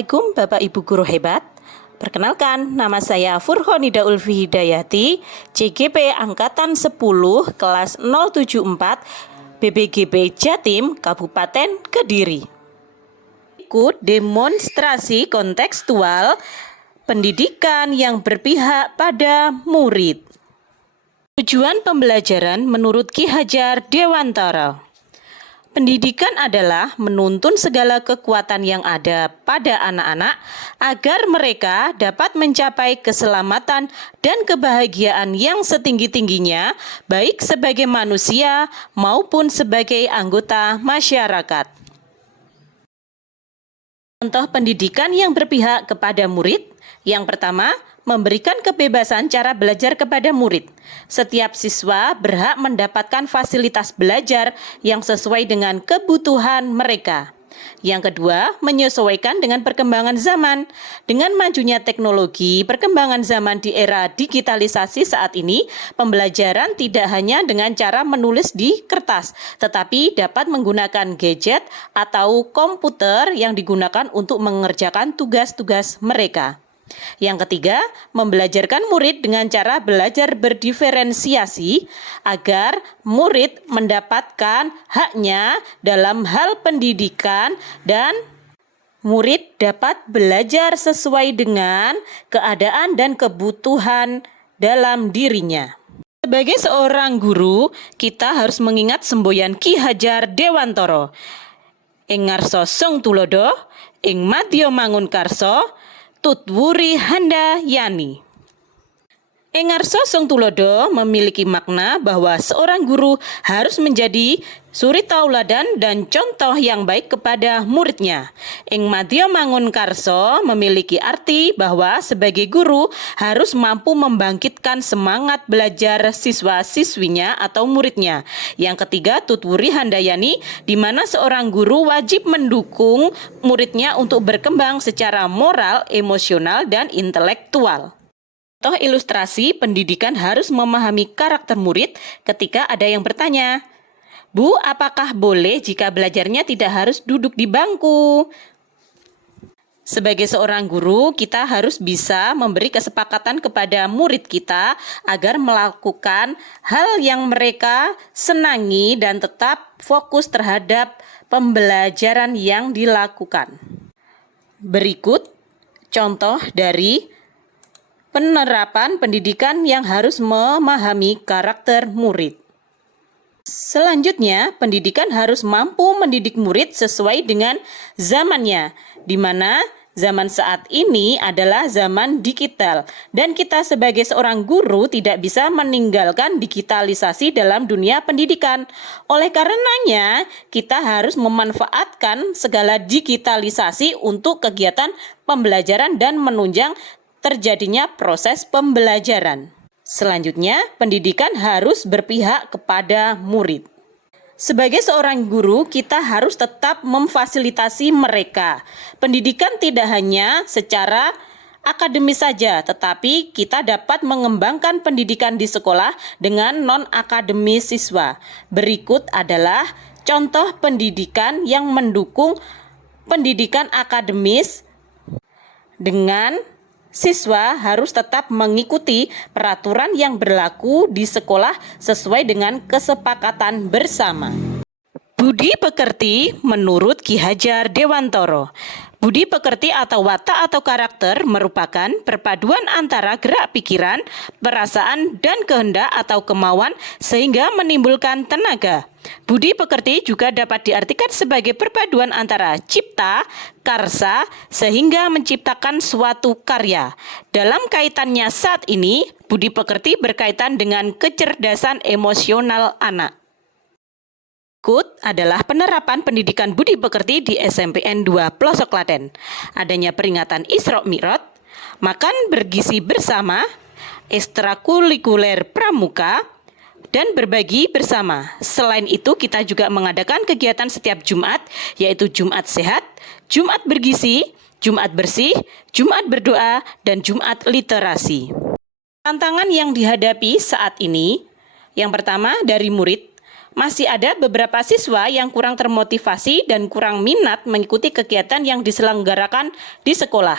Assalamualaikum Bapak Ibu Guru Hebat. Perkenalkan, nama saya Furhonida Ulfi Hidayati, CGP Angkatan 10 kelas 074 BBGB Jatim Kabupaten Kediri. Ikut demonstrasi kontekstual pendidikan yang berpihak pada murid. Tujuan pembelajaran menurut Ki Hajar Dewantara. Pendidikan adalah menuntun segala kekuatan yang ada pada anak-anak agar mereka dapat mencapai keselamatan dan kebahagiaan yang setinggi-tingginya, baik sebagai manusia maupun sebagai anggota masyarakat. Contoh pendidikan yang berpihak kepada murid. Yang pertama, memberikan kebebasan cara belajar kepada murid. Setiap siswa berhak mendapatkan fasilitas belajar yang sesuai dengan kebutuhan mereka. Yang kedua, menyesuaikan dengan perkembangan zaman. Dengan majunya teknologi, perkembangan zaman di era digitalisasi saat ini, pembelajaran tidak hanya dengan cara menulis di kertas, tetapi dapat menggunakan gadget atau komputer yang digunakan untuk mengerjakan tugas-tugas mereka. Yang ketiga, membelajarkan murid dengan cara belajar berdiferensiasi agar murid mendapatkan haknya dalam hal pendidikan dan murid dapat belajar sesuai dengan keadaan dan kebutuhan dalam dirinya. Sebagai seorang guru, kita harus mengingat semboyan Ki Hajar Dewantara. Ing ngarsa sung tulodo, ing madya mangun karsa, Tutwuri Handayani. Ing ngarsa sung tulodo memiliki makna bahwa seorang guru harus menjadi suri tauladan dan contoh yang baik kepada muridnya. Ing madya mangun karsa memiliki arti bahwa sebagai guru harus mampu membangkitkan semangat belajar siswa-siswinya atau muridnya. Yang ketiga, tutwuri handayani, di mana seorang guru wajib mendukung muridnya untuk berkembang secara moral, emosional, dan intelektual. Contoh ilustrasi pendidikan harus memahami karakter murid ketika ada yang bertanya, "Bu, apakah boleh jika belajarnya tidak harus duduk di bangku?" Sebagai seorang guru, kita harus bisa memberi kesepakatan kepada murid kita agar melakukan hal yang mereka senangi dan tetap fokus terhadap pembelajaran yang dilakukan. Berikut contoh dari penerapan pendidikan yang harus memahami karakter murid. Selanjutnya, pendidikan harus mampu mendidik murid sesuai dengan zamannya, di mana zaman saat ini adalah zaman digital, dan kita sebagai seorang guru tidak bisa meninggalkan digitalisasi dalam dunia pendidikan. Oleh karenanya, kita harus memanfaatkan segala digitalisasi untuk kegiatan pembelajaran dan menunjang terjadinya proses pembelajaran. Selanjutnya, pendidikan harus berpihak kepada murid. Sebagai seorang guru, kita harus tetap memfasilitasi mereka. Pendidikan tidak hanya secara akademis saja, tetapi kita dapat mengembangkan pendidikan di sekolah dengan non-akademis siswa. Berikut adalah contoh pendidikan yang mendukung pendidikan akademis. Dengan siswa harus tetap mengikuti peraturan yang berlaku di sekolah sesuai dengan kesepakatan bersama. Budi pekerti menurut Ki Hajar Dewantara. Budi pekerti atau watak atau karakter merupakan perpaduan antara gerak pikiran, perasaan, dan kehendak atau kemauan sehingga menimbulkan tenaga. Budi pekerti juga dapat diartikan sebagai perpaduan antara cipta, karsa, sehingga menciptakan suatu karya. Dalam kaitannya saat ini, budi pekerti berkaitan dengan kecerdasan emosional anak. Berikut adalah penerapan pendidikan budi pekerti di SMPN 2 Plosok Klaten. Adanya peringatan Isra Mi'raj, makan bergizi bersama, ekstrakurikuler pramuka, dan berbagi bersama. Selain itu, kita juga mengadakan kegiatan setiap Jumat, yaitu Jumat Sehat, Jumat Bergizi, Jumat Bersih, Jumat Berdoa, dan Jumat Literasi. Tantangan yang dihadapi saat ini, yang pertama dari murid. masih ada beberapa siswa yang kurang termotivasi dan kurang minat mengikuti kegiatan yang diselenggarakan di sekolah.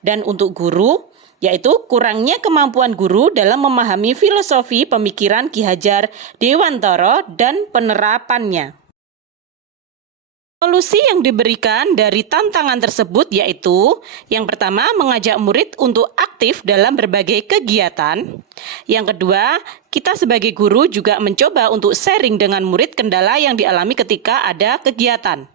Dan untuk guru, yaitu kurangnya kemampuan guru dalam memahami filosofi pemikiran Ki Hajar Dewantara dan penerapannya. Solusi yang diberikan dari tantangan tersebut yaitu yang pertama mengajak murid untuk aktif dalam berbagai kegiatan. Yang kedua, kita sebagai guru juga mencoba untuk sharing dengan murid kendala yang dialami ketika ada kegiatan.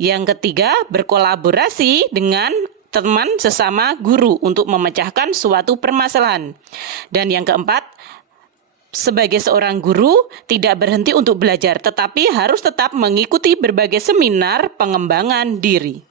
Yang ketiga, berkolaborasi dengan teman sesama guru untuk memecahkan suatu permasalahan. Dan yang keempat, sebagai seorang guru tidak berhenti untuk belajar, tetapi harus tetap mengikuti berbagai seminar pengembangan diri.